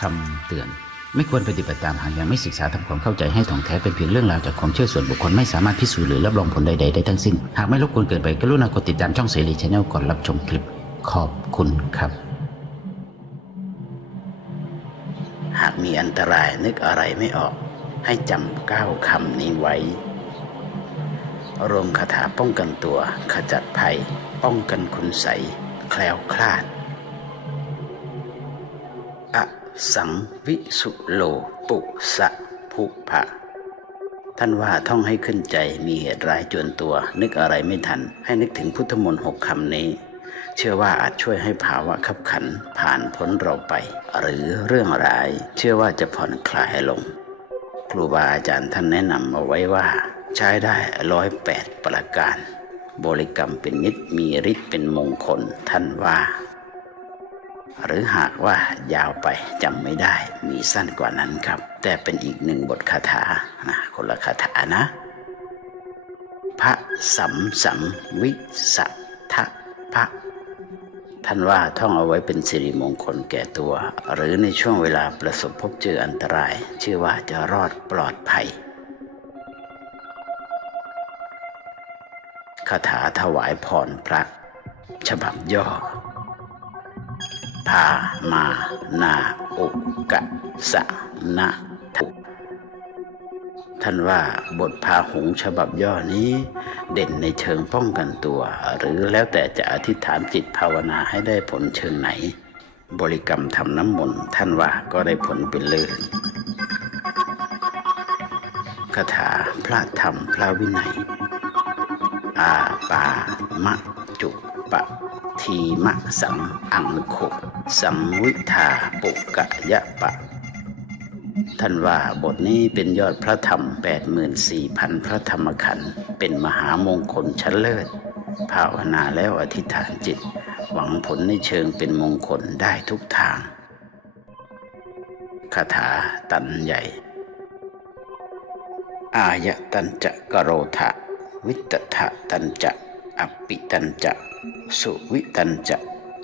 คำเตือน ไม่ควรปฏิบัติตามหากยังไม่ศึกษาทำความเข้าใจให้ถ่องแท้เป็นเพียงเรื่องราวจากความเชื่อส่วนบุคคลไม่สามารถพิสูจน์หรือรับรองผลใดๆได้ทั้งสิ้น หากไม่รบกวนเกินไปกรุณากดติดตามช่องเสรีชาแนลก่อนรับชมคลิป ขอบคุณครับ หากมีอันตรายนึกอะไรไม่ออก ให้จำเก้าคำนี้ไว้รวมคาถาป้องกันตัว ขจัดภัย ป้องกันคุณใส แคล้วคลาด อสังวิสุโลปุสะภุภะท่านว่าท่องให้ขึ้นใจมีเหตุร้ายจวนตัว นึกอะไรไม่ทัน ให้นึกถึงพุทธมนต์หกคำนี้ เชื่อว่าอาจช่วยให้ภาวะขับขันผ่านพ้นเราไป หรือเรื่องร้าย เชื่อว่าจะผ่อนคลายลง ครูบาอาจารย์ท่านแนะนำเอาไว้ว่า ใช้ได้ร้อยแปดประการ บริกรรมเป็นนิดมีฤทธิ์เป็นมงคลท่านว่า หรือหากว่ายาวไปจำไม่ได้มีสั้นกว่านั้นครับ แต่เป็นอีกหนึ่งบทคาถานะคนละคาถานะ พระสัมสัมวิสัทธะพระท่านว่าท่องเอาไว้เป็นสิริมงคลแก่ตัว หรือในช่วงเวลาประสบพบเจออันตรายเชื่อว่าจะรอดปลอดภัยคาถาถวายพรพระ ฉบับย่อ พามานาอุกะสะนะทุท่านว่าบทพาหงส์ฉบับย่อนี้เด่นในเชิงป้องกันตัว หรือแล้วแต่จะอธิษฐานจิตภาวนาให้ได้ผลเชิงไหน บริกรรมทำน้ำมนต์ท่านว่าก็ได้ผลเป็นเลิศคาถาพระธรรมพระวินัย อาปามะ ทีมะสัง อังโคสังวิทาปุกะยะปะ ท่านว่าบทนี้เป็นยอดพระธรรม 84,000 พระธรรมขันธ์เป็นมหามงคลชั้นเลิศ ภาวนาแล้วอธิษฐานจิต หวังผลในเชิงเป็นมงคลได้ทุกทางคาถาตันใหญ่ อายตันจะกโรทะวิตถะตันจะ อปิตันจะ สุวิตันจะ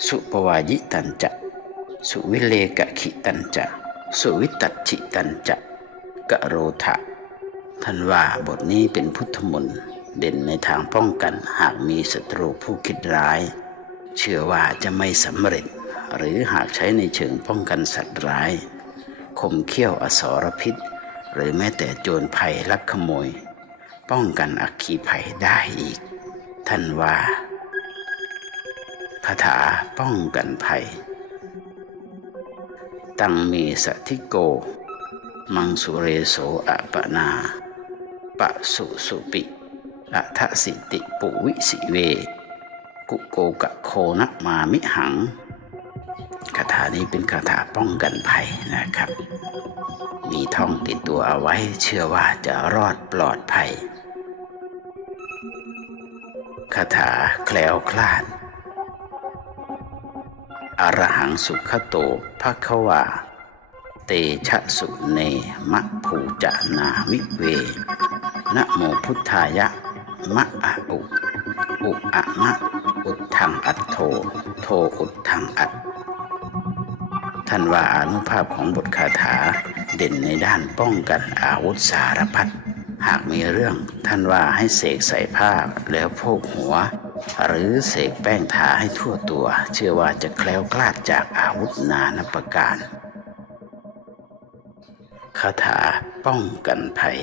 สุปวายิตันจะ สุวิเลกะขิตันจะ สุวิตัชชิตันจะกะโรทะท่านว่าบทนี้เป็นพุทธมนต์เด่นในทางป้องกันหากมีศัตรูผู้คิดร้าย เชื่อว่าจะไม่สำเร็จ หรือหากใช้ในเชิงป้องกันสัตว์ร้ายคมเขี้ยวอสรพิษ หรือแม้แต่โจรภัยลักขโมย ป้องกันอัคคีภัยได้อีก ท่านว่าคาถาป้องกันภัย ตังเมสทิโก มังสุเรโสอะปนา ปะสุสุปิอะทะสิติปุวิสิเว กุโกกะโคนะมามิหังคาถานี้เป็นคาถาป้องกันภัยนะครับ มีท่องติดตัวเอาไว้เชื่อว่าจะรอดปลอดภัย คาถาแคล้วคลาด อรหังสุขโตภควา เตชะสุเนมะภูจานามิเว นะโมพุทธายะ มะอะอุ อุอะมะ อุดทังอัตโท โทอุดทังอัตท่านว่าอนุภาพของบทคาถาเด่นในด้านป้องกันอาวุธสารพัด หากมีเรื่องท่านว่าให้เสกใส่ผ้าแล้วโพกหัว หรือเสกแป้งทาให้ทั่วตัว เชื่อว่าจะแคล้วคลาดจากอาวุธนานับประการคาถาป้องกันภัย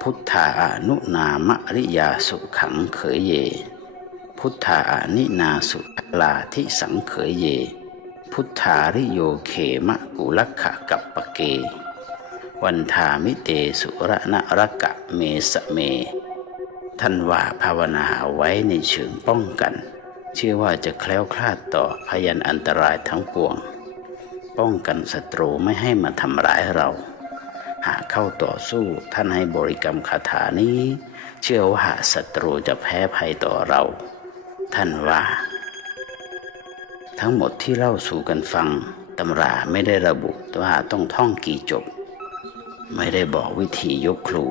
พุทธาอนุนามริยาสุขังเขยเย พุทธาอนินาสุลาทิสังเขยเย พุทธาริโยเขมะกุลักขะกัปปะเก วันทามิเตสุระนะรกะเมสะเม ท่านว่าภาวนาเอาไว้ในเชิงป้องกันเชื่อว่าจะแคล้วคลาดต่อพยันอันตรายทั้งปวง ป้องกันศัตรูไม่ให้มาทำร้ายเรา หากเข้าต่อสู้ท่านให้บริกรรมคาถานี้ เชื่อว่าศัตรูจะแพ้ภัยต่อเรา ท่านว่า ทั้งหมดที่เล่าสู่กันฟังตำราไม่ได้ระบุว่าต้องท่องกี่จบ ไม่ได้บอกวิธียกครู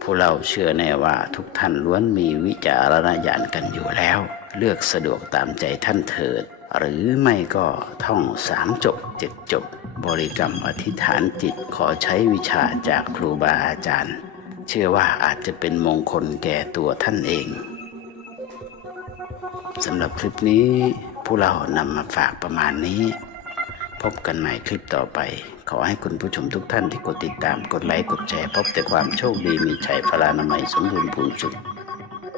ผู้เราเชื่อแน่ว่าทุกท่านล้วนมีวิจารณญาณกันอยู่แล้ว เลือกสะดวกตามใจท่านเถิด หรือไม่ก็ท่องสามจบเจ็ดจบ บริกรรมอธิษฐานจิตขอใช้วิชาจากครูบาอาจารย์ เชื่อว่าอาจจะเป็นมงคลแก่ตัวท่านเองสำหรับคลิปนี้ผู้เรานำมาฝากประมาณนี้ พบกันใหม่คลิปต่อไป ขอให้คุณผู้ชมทุกท่านที่กดติดตามกดไลค์กดแชร์พบแต่ความโชคดีมีชัยพลานามัยสมบูรณ์พูนสุข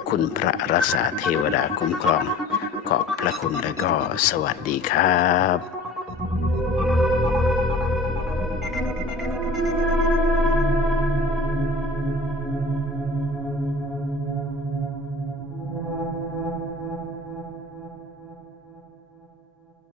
คุณพระรักษาเทวดาคุ้มครอง ขอบพระคุณและก็สวัสดีครับ